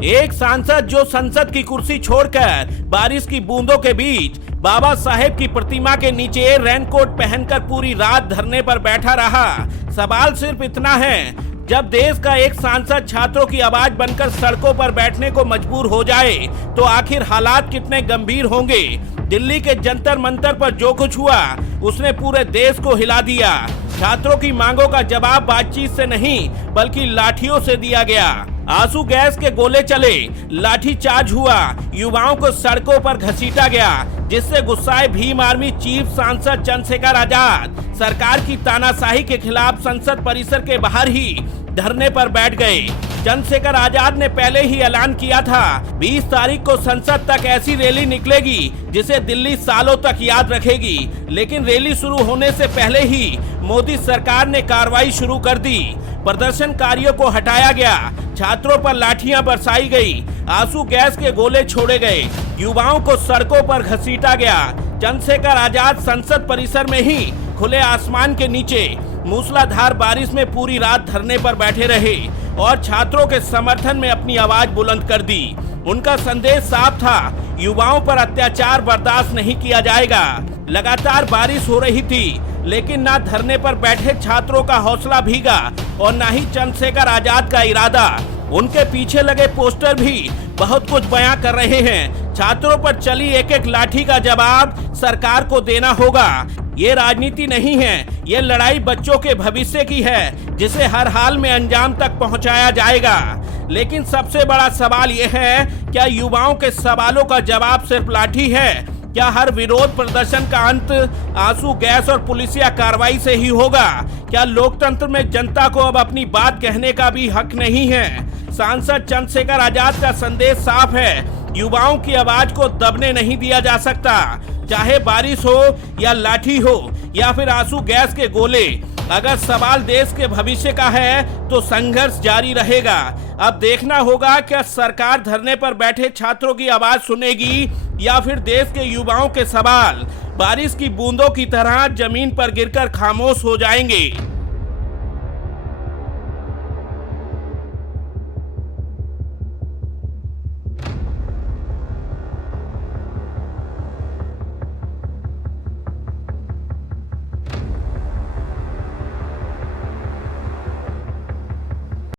एक सांसद जो संसद की कुर्सी छोड़कर बारिश की बूंदों के बीच बाबा साहेब की प्रतिमा के नीचे रेनकोट पहनकर पूरी रात धरने पर बैठा रहा। सवाल सिर्फ इतना है, जब देश का एक सांसद छात्रों की आवाज बनकर सड़कों पर बैठने को मजबूर हो जाए तो आखिर हालात कितने गंभीर होंगे। दिल्ली के जंतर मंतर पर जो कुछ हुआ उसने पूरे देश को हिला दिया। छात्रों की मांगों का जवाब बातचीत से नहीं बल्कि लाठियों से दिया गया। आंसू गैस के गोले चले, लाठी चार्ज हुआ, युवाओं को सड़कों पर घसीटा गया, जिससे गुस्साए भीम आर्मी चीफ सांसद चंद्रशेखर आजाद सरकार की तानाशाही के खिलाफ संसद परिसर के बाहर ही धरने पर बैठ गए। चंद्रशेखर आजाद ने पहले ही ऐलान किया था 20 तारीख को संसद तक ऐसी रैली निकलेगी जिसे दिल्ली सालों तक याद रखेगी। लेकिन रैली शुरू होने से पहले ही मोदी सरकार ने कार्रवाई शुरू कर दी। प्रदर्शनकारियों को हटाया गया, छात्रों पर लाठियां बरसाई गई, आंसू गैस के गोले छोड़े गए, युवाओं को सड़कों पर घसीटा गया। चंद्रशेखर आजाद संसद परिसर में ही खुले आसमान के नीचे मूसलाधार बारिश में पूरी रात धरने पर बैठे रहे और छात्रों के समर्थन में अपनी आवाज बुलंद कर दी। उनका संदेश साफ था, युवाओं पर अत्याचार बर्दाश्त नहीं किया जाएगा। लगातार बारिश हो रही थी लेकिन ना धरने पर बैठे छात्रों का हौसला भीगा और ना ही चंद्रशेखर आजाद का इरादा। उनके पीछे लगे पोस्टर भी बहुत कुछ बयां कर रहे हैं। छात्रों पर चली एक एक लाठी का जवाब सरकार को देना होगा। ये राजनीति नहीं है, ये लड़ाई बच्चों के भविष्य की है जिसे हर हाल में अंजाम तक पहुंचाया जाएगा। लेकिन सबसे बड़ा सवाल यह है, क्या युवाओं के सवालों का जवाब सिर्फ लाठी है? क्या हर विरोध प्रदर्शन का अंत आंसू गैस और पुलिसिया कार्रवाई से ही होगा? क्या लोकतंत्र में जनता को अब अपनी बात कहने का भी हक नहीं है? सांसद चंद्रशेखर आजाद का संदेश साफ है, युवाओं की आवाज को दबने नहीं दिया जा सकता। चाहे बारिश हो या लाठी हो या फिर आंसू गैस के गोले, अगर सवाल देश के भविष्य का है तो संघर्ष जारी रहेगा। अब देखना होगा क्या सरकार धरने पर बैठे छात्रों की आवाज सुनेगी या फिर देश के युवाओं के सवाल बारिश की बूंदों की तरह जमीन पर गिरकर खामोश हो जाएंगे।